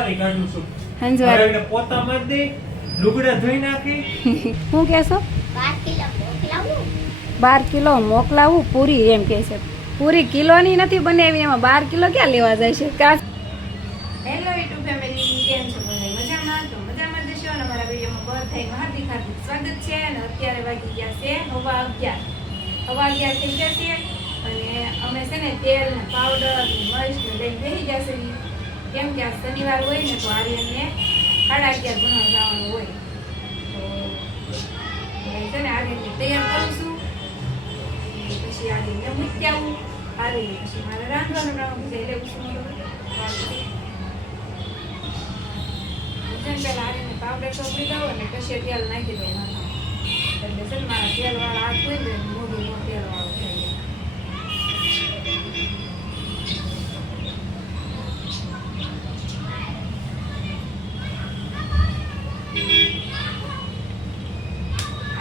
કાઢું છું. હંજવાર દે લુગડા ધોઈ નાખી. કહેશો કિલો મોકલાવું? બાર કિલો મોકલાવું પૂરી એમ કહે છે. પૂરી કિલોની નથી બનાવી એમાં બાર કિલો ક્યાં લેવા જાય છે? કા હેલો યુટ્યુબ ફેમિલી કેમ છો બધા? મજામાં? તો મજામાં જશો અને અમારા વિડીયોમાં બધાનું હાર્દિક હાર્દિક સ્વાગત છે અને અત્યારે વાગી ગયા છે હવા અગિયાર. હવા અગિયાર થઈ ગયા છે અને અમે છે ને તેલ ને પાવડર ને મસ્ત ને લઈને બેસી જશે કેમ કે આ શનિવાર હોય ને, તો આર્યનને સાડા અગિયાર ભણવા જવાનું હોય. તો છે ને આર્યનને તૈયાર કરું છું પછી આર્યનને મૂકી આવું. આર્યન પછી મારે રાંધવાનું કામ છે એટલે ઉછું પહેલા આર્યનને પાવડર ચોપડી દઉં અને કશે તેલ નાખી દઉં એટલે છે ને મારા તેલવાળા હાથ હોય ને મોઢું તેલવાળું થઈ જાય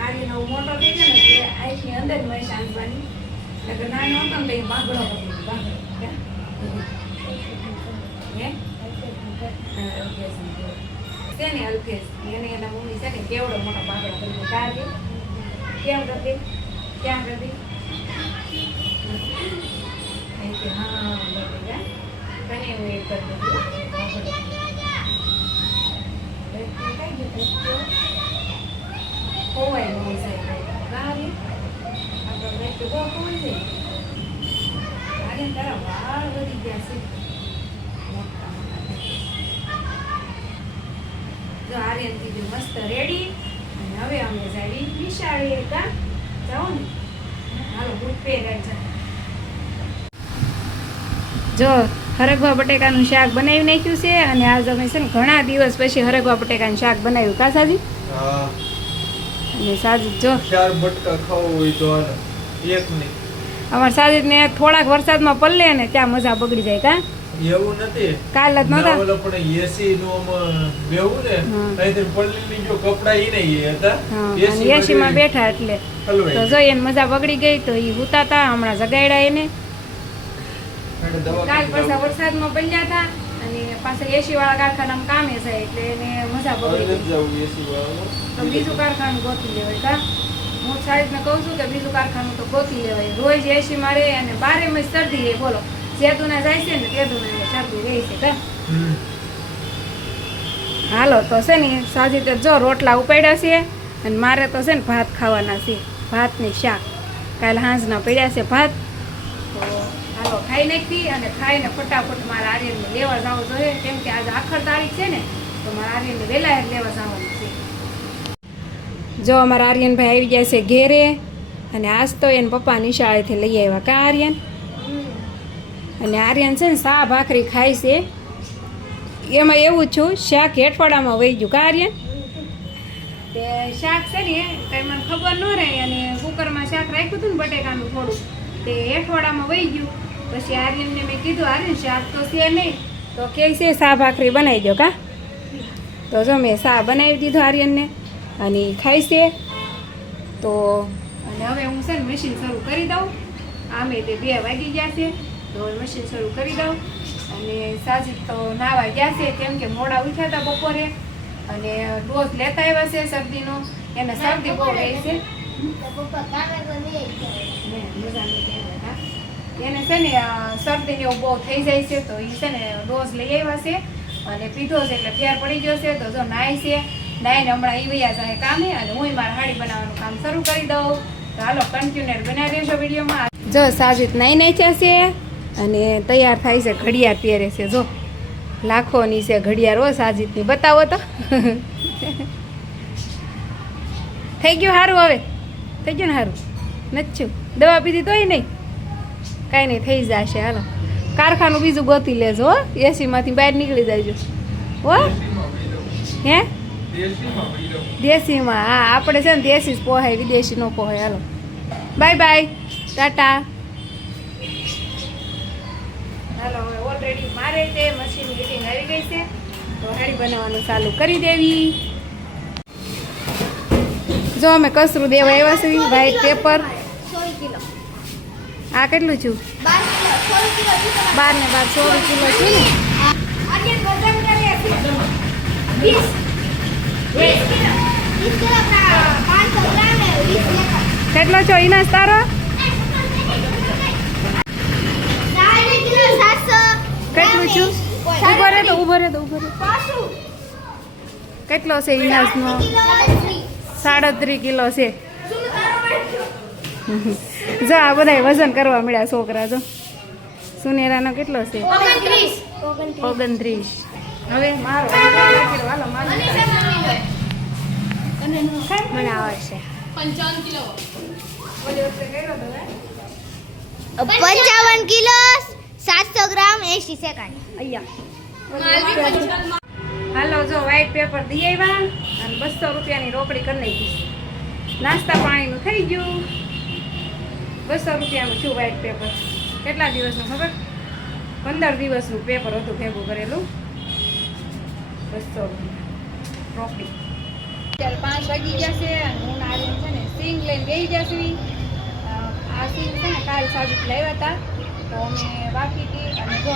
આર્યનો મોટો થઈ ગયો ને એટલે આંખની અંદર જ મહેશ આંધવાની એટલે નાનો હતો ને તો બાંગડો પકડી બાંગડો હતો. છે ને અલ્કેશ એને એના મમ્મી છે ને કેવડો મોટો બાંગડો કરી દીધો. કાઢી. કેમ કરતી ક્યાં કરતી હા તને હું એ કરી? ખોવાય હોય વેચ બહુ ખોવાઈ જાય ગાડી તારા વાળ ગયા છે. જો આર્યન કીધું મસ્ત રેડી અને હવે અમે જાવી વિશાળી કા જાઓ ને હાલો બુટ પહેરાય છે જો હરગવા બટેકાનું શાક બનાવી નાખ્યું છે અને આજ અમે છે ને ઘણા દિવસ પછી હરગવા બટેકાનું શાક બનાવ્યું કા સાજી અને સાજી જો ચાર બટકા ખાવો હોય તો. એક નહીં. અમાર સાજીદ ને થોડાક વરસાદમાં પલ્લે ને ત્યાં મજા બગડી જાય કા? એવું નથી. કાલ જ નતા ઓલો પણ એસી નો બેવું ને. અહીંથી પલ્લીની જો કપડા ઈ નહીં હતા. એસી માં બેઠા એટલે. તો જો એને મજા બગડી ગઈ તો એ હુતાતા હમણાં જગાડ્યા એને. કાલ પાછા વરસાદમાં પલ્યા હતા અને પાછા એસી વાળા કારખાનામાં કામે જાય એટલે એને મજા બગડી ગઈ. તો બીજું કારખાનું ગોતી લેવાય કા? સાહેબને કહું છું કે બીજું કારખાનું તો ગોતી લેવાય. રોજ એસી મારે અને બારે માં શરદી રહે. બોલો જેતુના જાય છે ને તેતુના શરદી રહે છે. કા? હાલો તો છે ને સાજી તો જો રોટલા ઉપાડ્યા છે અને મારે તો છે ને ભાત ખાવાના છે. ભાતની શાક. કાલે સાંજના પડ્યા છે ભાત. તો હાલો ખાઈ નાખી અને ખાઈને ફટાફટ મારા આર્યનને લેવા જવું જોઈએ. કેમ કે આજે આખર તારીખ છે ને તો મારા આર્યનને વહેલા લેવા જવાનું છે. જો અમારા આર્યનભાઈ આવી ગયા છે ઘેરે અને આજ તો એને પપ્પા નિશાળેથી લઈ આવ્યા. કા આર્યન? અને આર્યન છે ને સા ભાખરી ખાય છે. એમાં એવું છું શાક હેઠવાડામાં વહી ગયું. કા આર્યન? તે શાક છે ને કઈ મને ખબર ન રહે અને કુકરમાં શાક રાખ્યું હતું ને બટેકાનું થોડું તે હેઠવાડામાં વહી ગયું. પછી આર્યનને મેં કીધું આર્યન શાક તો છે નહીં. તો કે છે સા ભાખરી બનાવી દો કા? તો જો મેં સા બનાવી દીધો આર્યનને. અને ખાય છે. તો અને હવે હું છે ને મશીન શરૂ કરી દઉં. આમે તે બે વાગી ગયા છે. તો મશીન શરૂ કરી દઉં. અને સાજી તો નાવા ગયા છે કેમ કે મોડા ઉઠ્યા હતા બપોરે. અને ડોઝ લેતા આવ્યા છે શરદીનો. એને શરદી બહુ રહી છે. એને છે ને અ, શરદી ને એવું બહુ થઈ જાય છે તો એ છે ને ડોઝ લઈ આવ્યા છે. અને પીધો છે એટલે ફેર પડી ગયો છે. તો જો નાય છે નાઈને હમણાં એ વયા જાય કામે અને હું મારા હાડી બનાવવાનું કામ શરૂ કરી દઉં. તો હાલો કન્ટિન્યુઅર બનાવી રહેશો વિડીયોમાં. જો સાજિત નહીં નહીં અને તૈયાર થાય છે ઘડિયાળ પહેરે છે. જો, લાખોની છે ઘડિયાળ. હો સાજિતની બતાવો તો. થઈ ગયું સારું હવે? થઈ ગયું ને સારું નથી. દવા પીધી તોય નહીં? કાંઈ નહીં, થઈ જશે. હાલો. કારખાનું બીજું ગોતી લેજો એસીમાંથી બહાર નીકળી જાયજો હો? હે? દેશીમાં હા આપણે છે ને દેશી જ પોહાય વિદેશી નો પોહાય હાલો. Bye bye tata. હાલો હવે ઓલરેડી મારે તે મશીન મીટિંગ આવી ગઈ છે તો હાડી બનાવવાનું ચાલુ કરી દેવી. જો અમે કસરું દેવા આવ્યા છે વ્હાઈટ પેપર આ કેટલું છું બાર ને બાર સોળ કિલો છે ને? કેટલો છો? ઇનાસ તારો કેટલું છું? ઊભો રહે તો ઊભો રહે તો ઊભો રહે. કેટલો છે ઇનાસનો સાડત્રીસ કિલો છે. જો આ બધા વજન કરવા મળ્યા છોકરા જો. સુનેરાનો કેટલો છે? ઓગણત્રીસ. ઓગણત્રીસ. હવે મારો. હાલો મારો મને આવડશે. પંચાવન કિલો. સાતસો ગ્રામ એસી સેકન્ડ. અહીંયા. હાલો જો વ્હાઈટ પેપર દઈ આવ્યા અને બસો રૂપિયાની રોકડી કરી નાખી નાસ્તા પાણીનું થઈ ગયું. બસો રૂપિયાનું છું વ્હાઈટ પેપર. કેટલા દિવસનું ખબર? પંદર દિવસનું પેપર હતું ભેગું કરેલું. બસો રૂપિયા. રોકડી. અત્યારે પાંચ વાગી ગયા છે અને હું નારિયેળ છે ને સિંગ લઈને બેસી જશે આ સિંગ છે ને કાલ સાજુ લાવ્યા હતા. તો અમે વાપી હતી અને જો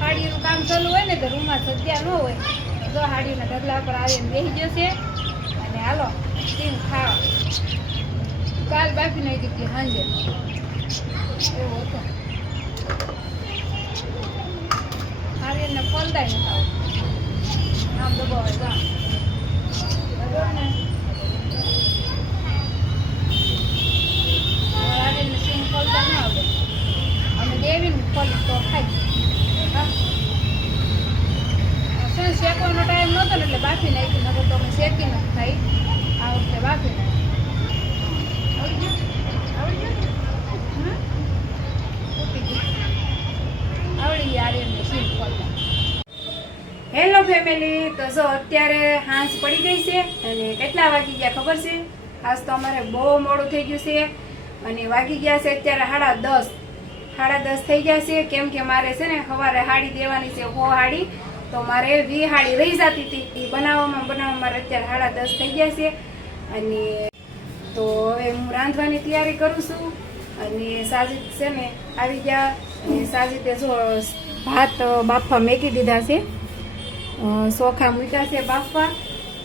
હાડીનું કામ ચાલુ હોય ને તો રૂમમાં સજ્યા ન હોય જો હાડીના ઢગલા પર આવીને બેસી જશે અને હાલો, સિંગ ખાવા. કાલ બાકી નહીં દીધી સાંજે એવું હતું. આર્યનને ફોલદાય નતા. આમ દબાવે જા બરાબર ને આર્યનને સિંગ ફોલતા ન આવડે અમે દેવીને ફોલી તો ખાઈ હા અસલ શેકવાનો ટાઈમ નહોતો ને એટલે બાફી નાખી નકર તો અમે શેકી નથી ખાઈ આ વખતે બાફી નાખી આવડી ગયું આવડી ગયું હા ફૂટી ગયું આવડી ગયા આર્યનને સિંગ ફોલતા હેલો ફેમિલી તો જો અત્યારે હાંસ પડી ગઈ છે અને કેટલા વાગી ગયા ખબર છે? આજ તો અમારે બહુ મોડું થઈ ગયું છે અને વાગી ગયા છે અત્યારે સાડા દસ. સાડા દસ થઈ ગયા છે. કેમ કે મારે છે ને સવારે હાડી દેવાની છે હો હાડી. તો મારે વી હાડી રહી જતી હતી. એ બનાવવામાં બનાવવામાં મારે અત્યારે સાડા દસ થઈ ગયા છે. અને તો હવે હું રાંધવાની તૈયારી કરું છું. અને સાજીદ છે ને આવી ગયા. અને સાજીદે જો ભાત બાફા મેકી દીધા છે. ચોખા મૂક્યા છે બાફવા.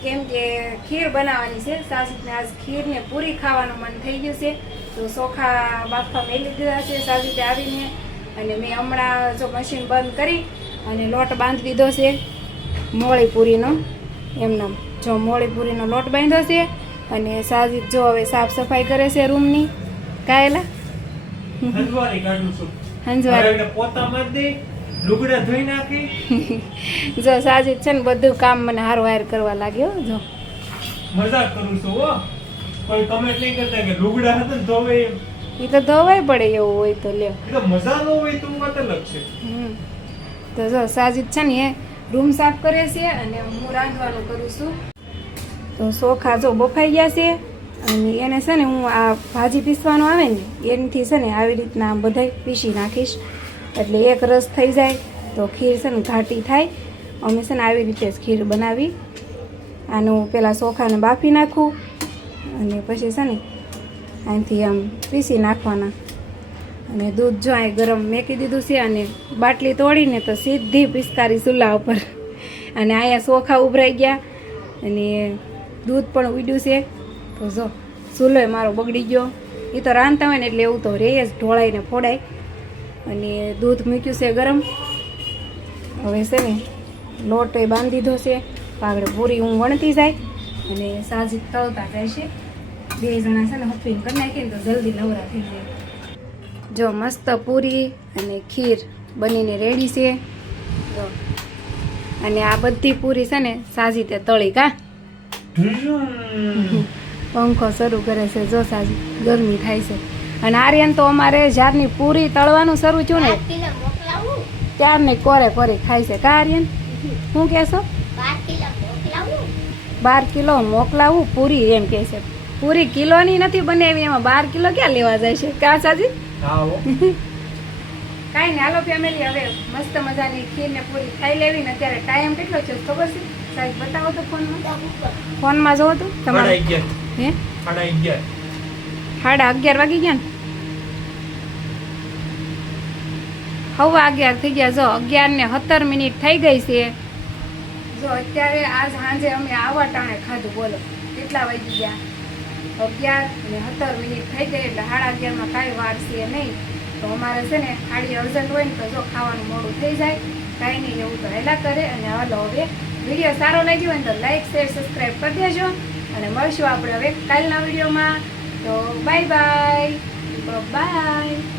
કેમ કે ખીર બનાવવાની છે. સાસુને આજ ખીરને પૂરી ખાવાનું મન થઈ ગયું છે. તો ચોખા બાફવા મેલી દીધા છે સાજીદે આવીને. અને મેં હમણાં જો મશીન બંધ કરી અને લોટ બાંધી દીધો છે મોળી પૂરીનો એમનો જો મોળી પૂરીનો લોટ બાંધ્યો છે અને સાજીદ જો હવે સાફ સફાઈ કરે છે રૂમની. કાયલા? હંજવારી કાઢું છું. હંજવારી પોતા લુગડા ધોઈ નાખી? જો સાજીદ છે ને બધું કામ મને હારો હાર કરવા લાગ્યો જો. મજાક કરું છું હો. કોઈ કમેન્ટ નહીં કરતા કે લુગડા હતા ને ધોવે એ તો ધોવાય પડે એવું હોય તો લ્યો. એ તો મજા ન હોય તો વાત અલગ છે. તો જો સાજીદ છે ને એ રૂમ સાફ કરે છે અને હું રાંધવાનું કરું છું. તો સોખા જો બફાઈ ગયા છે અને એને છે ને હું આ ભાજી પીસવાનું આવે ને એનાથી છે ને આવી રીતના બધાય પીસી નાખીશ. એટલે એક રસ થઈ જાય તો ખીર છે ને ઘાટી થાય. અમે છે ને આવી રીતે જ ખીર બનાવી. આનું પહેલાં ચોખાને બાફી નાખું અને પછી છે ને અહીંથી આમ પીસી નાખવાના. અને દૂધ જો અહીં ગરમ મેકી દીધું છે અને બાટલી તોડીને તો સીધી પિસ્કારી ચૂલા ઉપર. અને અહીંયા ચોખા ઉભરાઈ ગયા અને દૂધ પણ ઉડ્યું છે. તો જો, ચૂલો મારો બગડી ગયો. એ તો રાંધતા હોય ને એટલે એવું તો રહે જ ઢોળાઈને ફોડાય. અને દૂધ મૂક્યું છે ગરમ. હવે છે ને લોટ એ બાંધી દીધો છે. આગળ પૂરી હું વણતી જાય અને સાજી તળતા જાય છે. બે જણા છે ને હફીને કરી નાખીએ તો જલ્દી નવરા થઈ જાય. જો મસ્ત પૂરી અને ખીર બનીને રેડી છે. જો. અને આ બધી પૂરી છે ને સાજી તે તળી કા. પંખો શરૂ કરે છે જો સાજી ગરમી થાય છે. અને આર્યન તો અમારે જ્યારની પૂરી તળવાનું શરૂ થયું ને. ત્યારને કોરે કોરે ખાય છે. કા આર્યન? શું કહેશો બાર કિલો મોકલાવું? બાર કિલો મોકલાવું પૂરી એમ કહે છે. પૂરી કિલોની નથી બનાવી એમાં બાર કિલો ક્યાં લેવા જાય છે? કા સાજી? હા કાંઈ ને હાલો ફેમિલી હવે મસ્ત મજાની ખીર ને પૂરી ખાઈ લેવી ને અત્યારે ટાઈમ કેટલો છે? ખબર છે? સાહેબ બતાવો તો ફોનમાં. ફોનમાં જોવો તો તમારે. અગિયાર. હે? સાડા અગિયાર વાગી ગયા ને? હવા અગિયાર થઈ ગયા. જો, અગિયાર ને સત્તર મિનિટ થઈ ગઈ છે. જો, અત્યારે આજ સાંજે અમે આવા ટાણે ખાધું, બોલો. કેટલા વાગી ગયા? અગિયાર ને સત્તર મિનિટ થઈ ગઈ એટલે સાડા અગિયારમાં કાંઈ વાર છે નહીં. તો અમારે છે ને ખાડી અર્જન્ટ હોય ને તો જો ખાવાનું મોડું થઈ જાય. કાંઈ નહીં, એવું તો હેલા કરે. અને હાલો હવે વીડિયો સારો લાગ્યો હોય ને તો લાઈક, શેર, સબસ્ક્રાઈબ કરી દેજો. અને મળશું આપણે હવે કાલના વિડીયોમાં. તો બાય બાય બાય